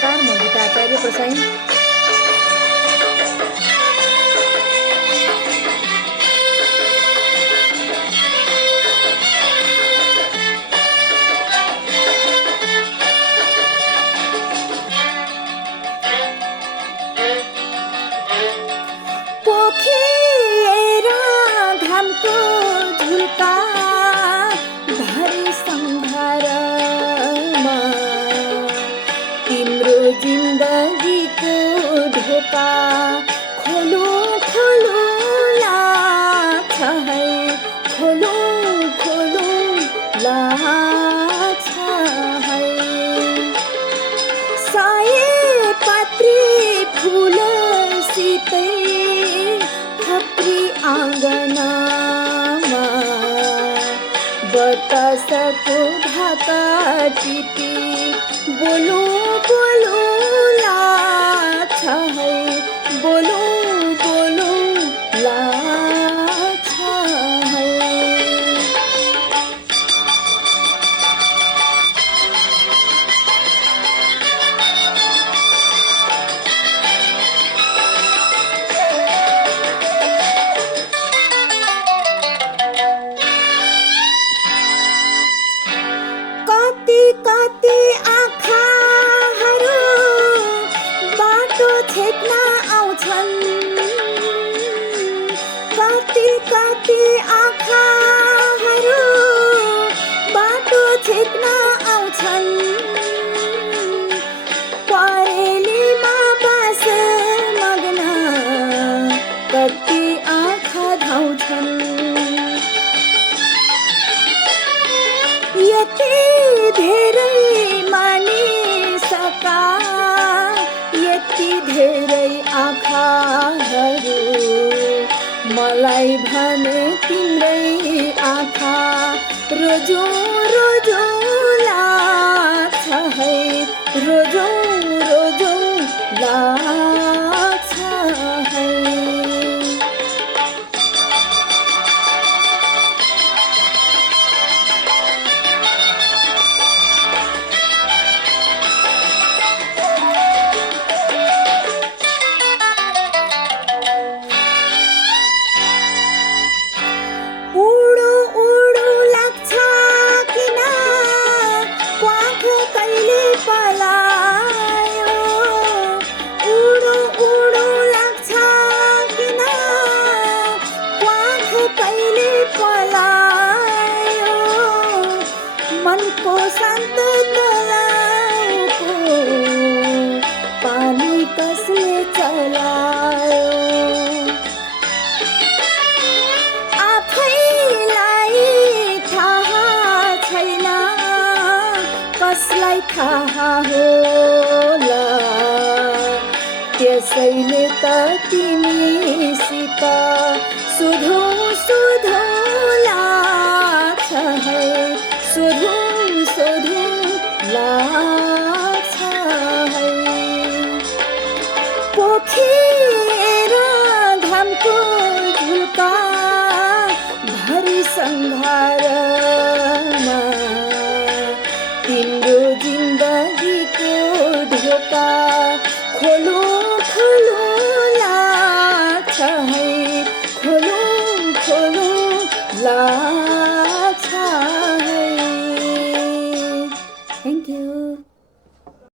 नमस्कार, म गीता आचार्य प्रसाईँ। पोखिएर घामको झुल्का भरि सङ्घारमा तिम्रो जिन्दगीको ढोका खोलो खोलो लाग्छ है, खोलो खोलो लाग्छ है। सयपत्री फुलसितै खप्री आँगनमा बतासको ढाका टिपी बोलो बोलो लाग्छ है, बोलो बोलो लाग्छ है। कति कति आँखाहरू बाटो छेक्न आउँछन्, कति कति आँखाहरू बाटो छेक्न आउँछन्। परेलीमा बास मग्न कति आँखा धाउँछन्। यति धेरै मानिसका यति धेरै आँखाहरू मलाई भने तिम्रै आँखा रोजो रोजो लाग्छ है, रोजो रोजो लाग्छ है। उडो उडो लाग्छ किन प्वाख कहिले पलायो, उडो उडो लाग्छ किन प्वाख कहिले पलायो। मनको शान्त तलाउको पानी कसले चलायो। आफैलाई थाहा छैन कसलाई थाहा होला, त्यसैले त तिमीसित सोधौँ सोधौँ लाग्छ है, सोधौँ सोधौँ लाग्छ है। पोखिएर घामको झुल्का भरि सङ्घारमा तिम्रो जिन्दगीको ढोका खोलो खोलो लाग्छ है, खोलो खोलो लाग्छ है। Thank you.